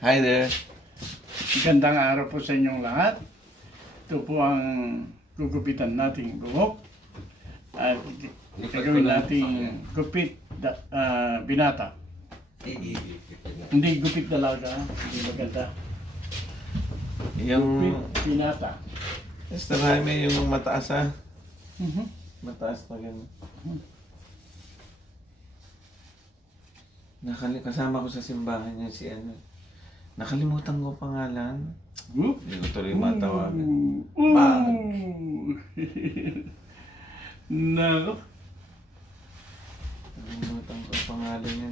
Hi there. Gandang araw po sa inyong lahat. Ito po ang gugupitan nating buhok. At gagawin nating gupit binata. Hindi gupit dalaga, hindi maganda. Gupit Yung binata. Mr. Jaime, yung mataas ha? Mhm. Mataas pa ganun. Kasama ko sa simbahan niya si ano. Nakalimutan ko pangalan. Whoop. Hindi ko tuloy matawagan. Nako. Nakalimutan ko pangalan niya.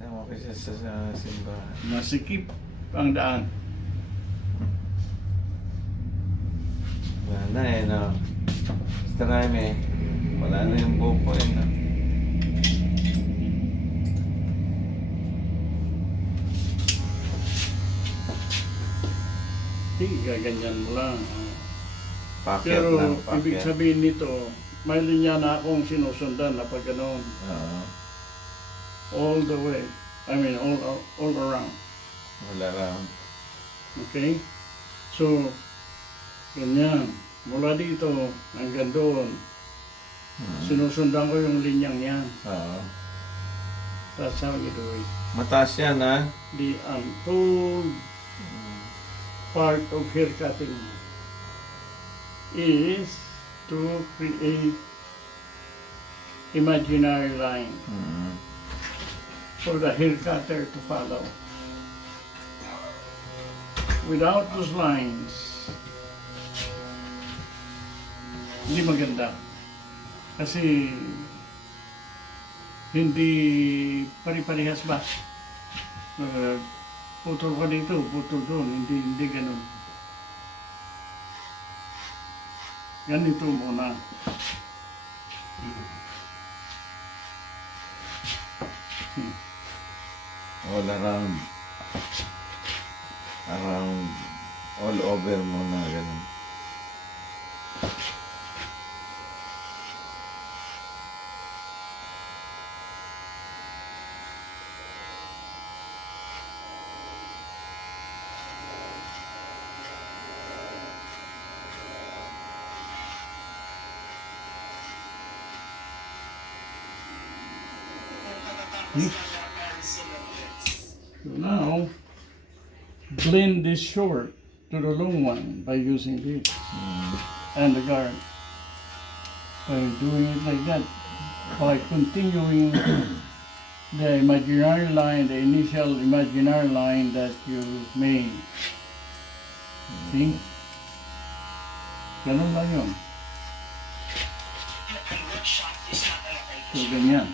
Kasama ko siya sa simbahan. Masikip ang daan. Wala na eh, no? Mr. Jaime, wala na yung buhok ko eh, no? Gaganyan mo lang. Packet Pero lang, ibig packet. sabihin nito, may linya na akong sinusundan na pag gano'n. Oo. All the way. I mean, all around. Wala lang. Okay? So, ganyan. Mula dito hanggang doon, sinusundan ko yung linyang yan. Oo. That's how you do it. Mataas yan, ha? The untold part of hair cutting is to create imaginary line for the hair cutter to follow. Without those lines, hindi maganda. Kasi hindi pari-parihas ba? Putol ka dito, putol doon, hindi ganun. Ganito muna. All around. Around. All over mo na, ganun. So now, blend this short to the long one by using this and the guard. By doing it like that, by continuing the imaginary line, the initial imaginary line that you made. See? Ganun lang yun. So, ganyan.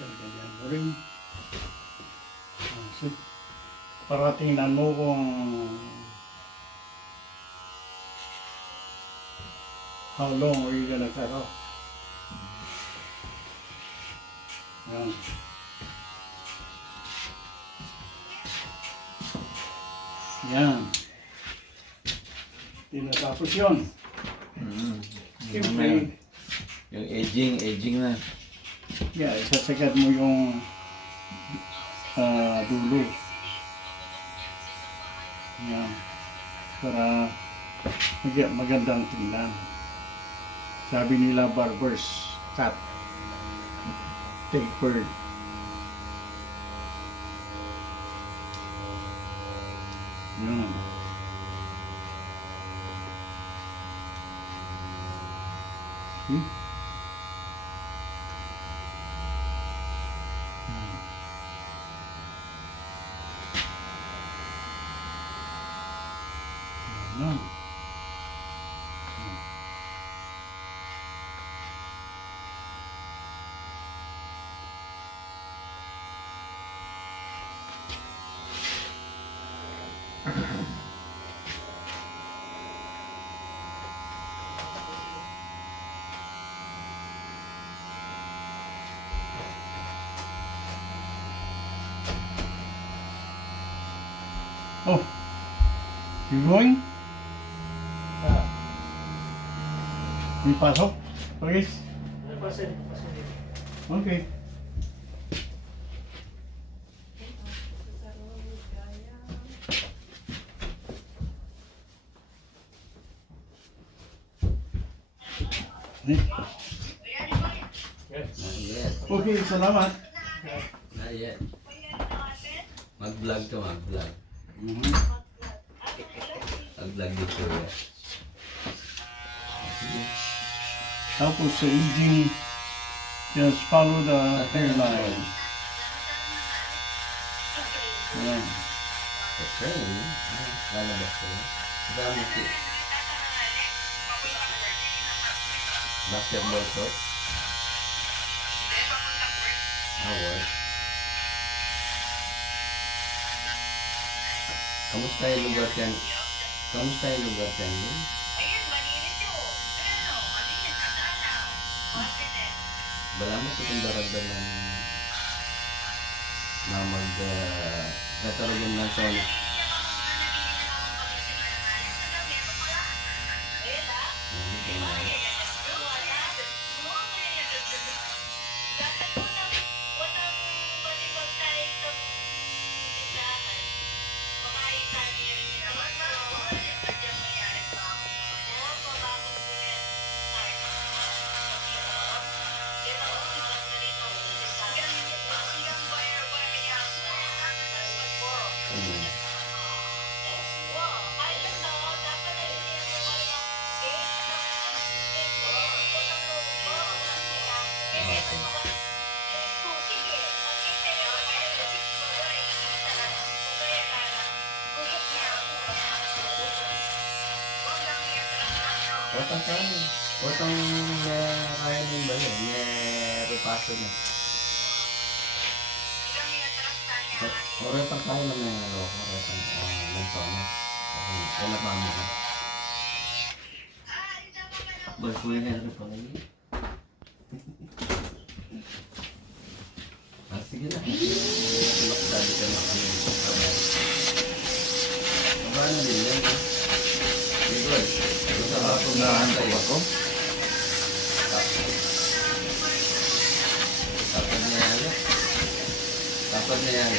Ganyan mo rin. So, para tingnan mo kung how long are you gonna cut off. Yan. Yan. Tinatapos yun. Siyempre, Yung aging na. yeah, isasagad mo yung dulo. Yan. Para magandang tingnan. Sabi nila barbers cut. Tapered. Yan. See? Yan. Oh, you going? May pasok? Okay. Okay. Not yet. Okay, salamat. Not yet. Mag-vlog ka, mag-vlog. Mhm. Mag-vlog dito. Tapos sa aging, just follow the hairline. Ayan. Sa train, lalabas ko. Kasama si basketball court. Work. Kamusta yung lugar dyan? Kamusta yung lugar dyan? Bala mo ito kung daragdan na natarugan ng solo. Watang kaya. Watang kaya ng ba yun? Repaso niya. Oray pang kaya naman yung ano. Oray pang lansones. Wala pa mo na. Boy, Kuya Henry pala yun. Sige na. Sabi ka na kami. Mabana din yan. Good. Nahanap ako. Tapos na yan.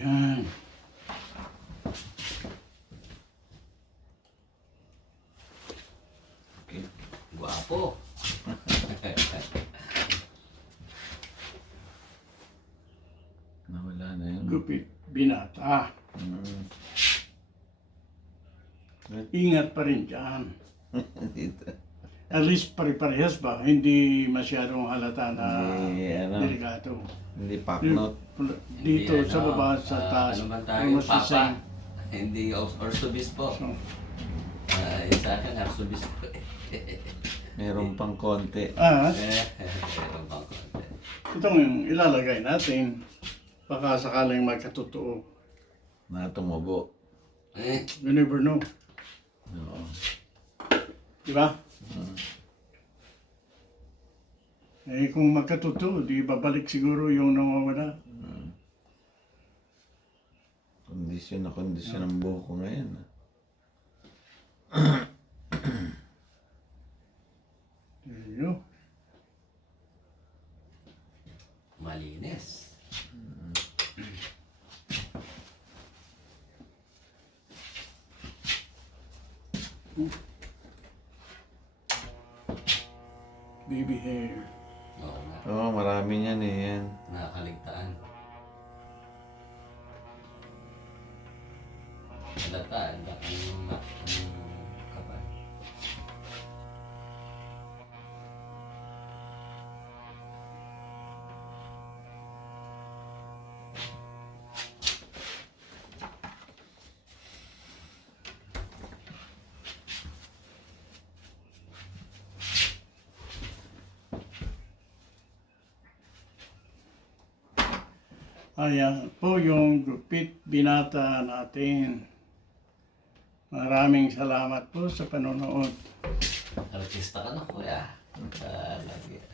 Yan. Okay. Guwapo. Nawala na yun. Gupit. Binata. Mm. Ingat pa rin dyan. Dito. At least pare-parehas ba? Hindi masyadong halata na Hindi, ano. delikado. Hindi paknot. Dito Hindi, sa ano, baba, sa taas. Ano man tayo, almost the Papa? same. Hindi Orsubispo. So, Yung sa akin, Orsubispo. Meron pang konti. Meron bang konti. itong yung ilalagay natin. Baka sakaling magkatotoo. Na tumubo. You never know. Oo. Di ba? Eh kung magkatotoo, di babalik siguro yung nawawala. Kondisyon na kondisyon ang buhok ko ngayon. There you go. Malinis. Baby hair. Oo nga. Oo, marami niyan eh. Yan. Nakakaligtaan. Halata, ang kapal. Ayan po yung Gupit Binata natin. Maraming salamat po sa panonood. Artista ka na, kuya. Lagi.